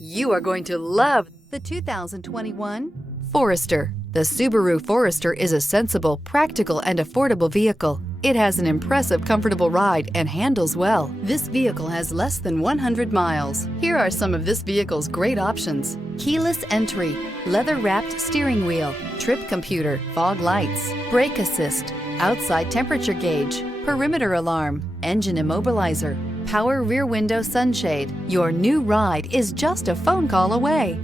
You are going to love the 2021 Forester. The Subaru Forester is a sensible, practical, and affordable vehicle. It has an impressive, comfortable ride and handles well. This vehicle has less than 100 miles. Here are some of this vehicle's great options: keyless entry, leather-wrapped steering wheel, trip computer, fog lights, brake assist, outside temperature gauge, perimeter alarm, engine immobilizer, power rear window sunshade. Your new ride is just a phone call away.